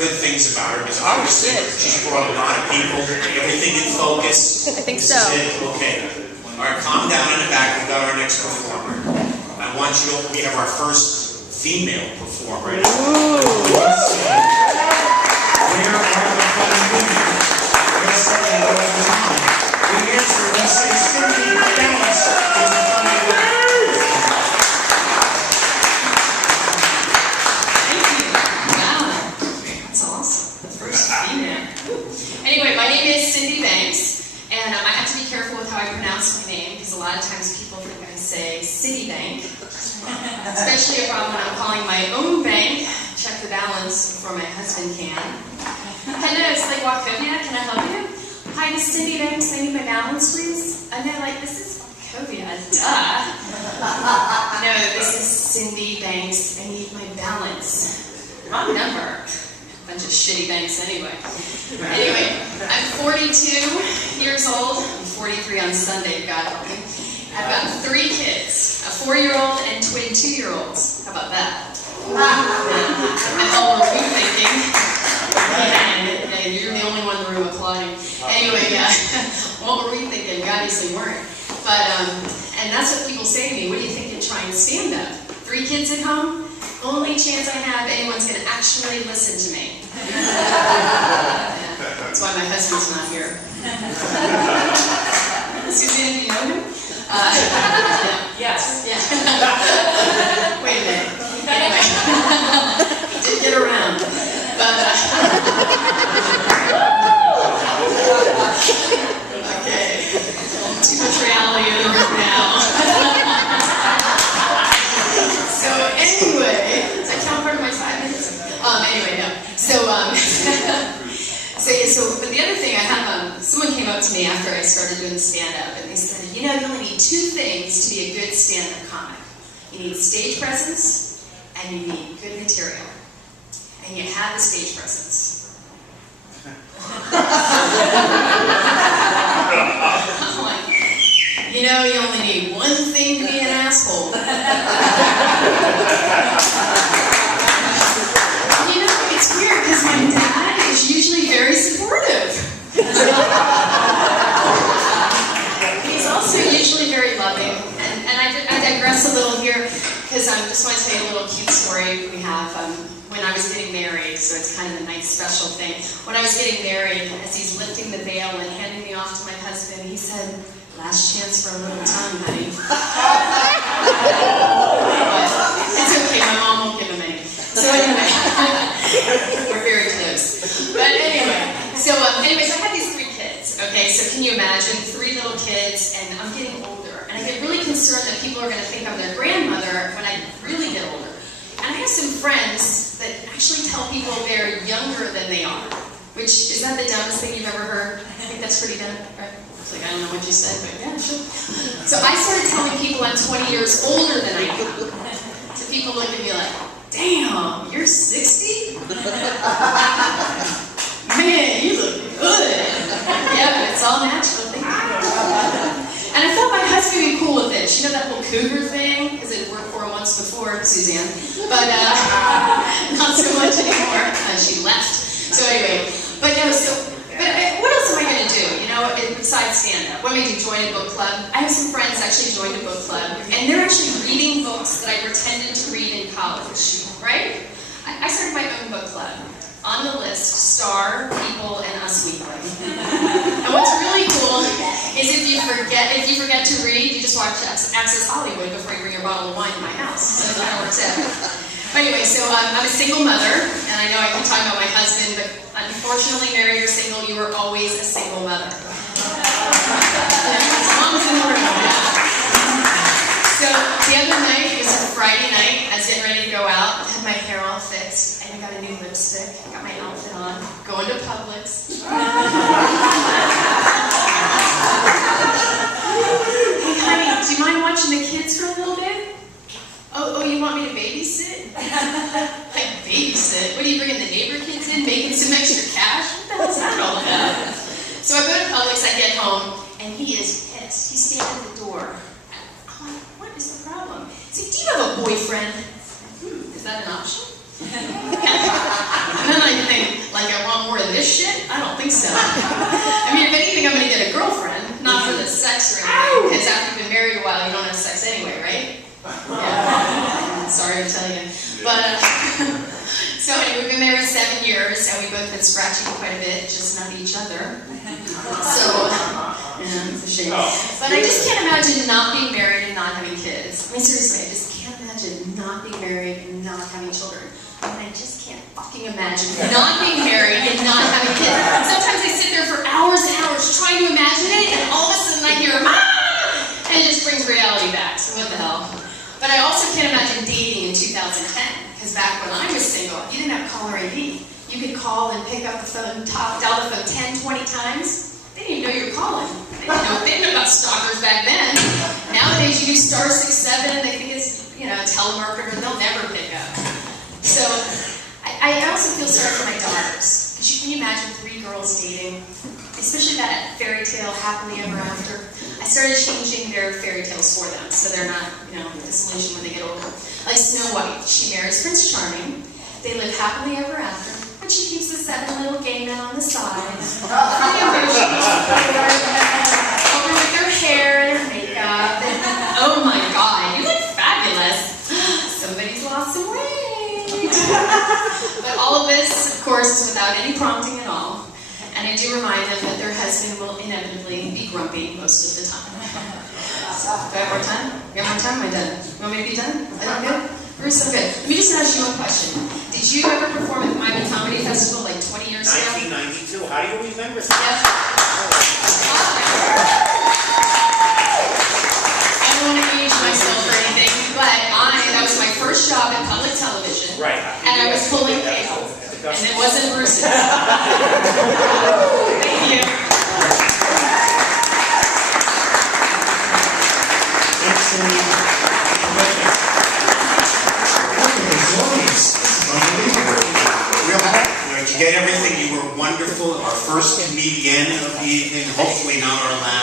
good things about her, because obviously she's brought a lot of people, everything in focus. I think so. This is it. Okay. All right, calm down in the back. We've got our next performer. I want you to, we have our first female performer. Where are the funny women? I say that all the time. We answer, we say, Cindy Banks is a funny woman. Anyway, my name is Cindy Banks, and I have to be careful with how I pronounce my name, because a lot of times people think I say Citibank, especially if when I'm calling my own bank, check the balance before my husband can. Hello, it's like Wachovia, can I help you? Hi, this is Cindy Banks, I need my balance, please. And they're like, this is Wachovia, duh. No, this is Cindy Banks, I need my balance. Wrong number. Bunch of shitty banks anyway. Anyway, I'm 42 years old. I'm 43 on Sunday, God help me. I've got 3 kids, a 4-year-old and twin 2-year-olds. How about that? And all were you thinking? Yeah, you're the only one in the room applauding. Anyway, what were we thinking? God, obviously weren't. But, and that's what people say to me. What do you think of trying stand-up? 3 kids at home? Only chance I have anyone's going to actually listen to me. That's why my husband's not here. Suzanne, do you know him? Yes. Yeah. Wait a minute. Anyway, he did get around. But, okay. Too much reality in the room now. So anyway, does that count part of my 5 minutes? Anyway, no. But the other thing I have, someone came up to me after I started doing the stand-up, and they said, you know, you only need 2 things to be a good stand-up comic. You need stage presence, and you need good material. And you have the stage presence. I'm like, you know, you only need 1 thing to be an asshole. You know, it's weird, because my dad is usually very supportive. He's also usually very loving. And I digress a little here, because I just want to tell you a little cute story we have. When I was getting married, so it's kind of a nice special thing. When I was getting married, as he's lifting the veil and handing me off to my husband, he said, last chance for a little tongue, honey. But it's okay, my mom won't give him any. So anyway, we're very close. But anyway, so anyways, I had these 3 kids, okay? So can you imagine, 3 little kids, and I'm getting older. And I get really concerned that people are going to think I'm their grandmother when I really get older. And I have some friends that actually tell people they're younger than they are. Which, is that the dumbest thing you've ever heard? I think that's pretty dumb, right? It's like, I don't know what you said, but yeah, sure. So I started telling people I'm 20 years older than I am. So people look at me like, damn, you're 60? Man, you look good. Yeah, but it's all natural, thank you. And I thought my husband would be cool with it. You know that whole cougar thing? Because it worked for him once before, Suzanne. But not so much anymore. She left. So anyway, but what else am I going to do? You know, besides stand-up? What am I going to join a book club? I have some friends actually joined a book club, and they're actually reading books that I pretended to read in college, right? I started my own book club. On the list, Star, People, and Us Weekly. And what's really cool is if you forget to read, you just watch Access Hollywood before you bring your bottle of wine to my house. So that works out. But anyway, so I'm a single mother, and I know I can talk about my husband, but unfortunately, married or single, you are always a single mother. Mom's in the room. So the other night, it was a Friday night, I was getting ready to go out, had my hair all fixed, and I got a new lipstick, got my outfit on, going to Publix. Hey honey, do you mind watching the kids for a little bit? Oh, you want me to babysit? Like babysit? What are you bringing the neighbor kids in, making some extra cash? What the hell's that all about? So I go to Publix, I get home, and he is pissed. He's standing at the door. I'm like, what is the problem? He's like, do you have a boyfriend? Is that an option? And then I think, stuff. I mean, if anything, I'm going to get a girlfriend, not for the sex or anything, because after you've been married a while, you don't have sex anyway, right? Yeah. Sorry to tell you. But, so anyway, we've been married 7 years, and we've both been scratching quite a bit, just not each other. So, yeah, it's a shame. But I just can't imagine not being married and not having kids. I mean, seriously, I just can't imagine not being married and not having children. I mean, I just can't fucking imagine not being married and not having kids. Sometimes I sit there for hours and hours trying to imagine it, and all of a sudden I hear, ah! And it just brings reality back, so what the hell. But I also can't imagine dating in 2010, because back when I was single, you didn't have caller ID. You could call and pick up the phone, dial the phone 10, 20 times. They didn't even know you were calling. They didn't know about stalkers back then. Nowadays you do *67, they think it's, a telemarketer, they'll never pick up. So, I also feel sorry for my daughters. Can you imagine 3 girls dating? Especially that fairy tale happily ever after. I started changing their fairy tales for them, so they're not, disillusioned when they get older. Like Snow White, she marries Prince Charming. They live happily ever after, but she keeps the 7 little gay men on the side. Over with their hair and her makeup. And, oh my God, you look fabulous. Somebody's lost some weight. But all of this, of course, is without any prompting at all. And I do remind them that their husband will inevitably be grumpy most of the time. Do I have more time? You have more time? Am I done? You want me to be done? Is that good? We're so good. Let me just ask you one question. Did you ever perform at the Miami Comedy Festival like 20 years ago? 1992. How do you remember that? Yes. I don't want to age myself or anything, but that was my first job in public television. Right. And I was pulling cable. And it wasn't Bruce's. Thank you. Did you get everything? You were wonderful. Our first comedian of the evening, hopefully not our last.